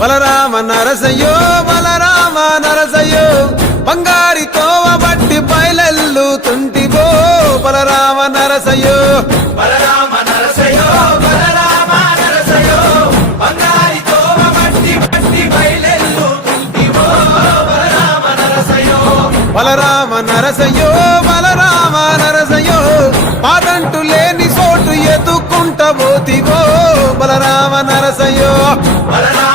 బలరామ నరసయ్యో బలరామ నరసయ్యో బంగారి తోవ బట్టి బయలెల్లుతుంటివో బలరామ నరసయ్యో బలరామ నరసయ్యో బలరామ నరసయ్యో బంగారి తోవ బట్టి బయలెల్లుతుంటివో బలరామ నరసయ్యో బలరామ నరసయ్యో బలరామ నరసయ్యో పాదంటు లేని చోటు ఎదుకుంట పోతివో బలరామ నరసయ్యో బలరామ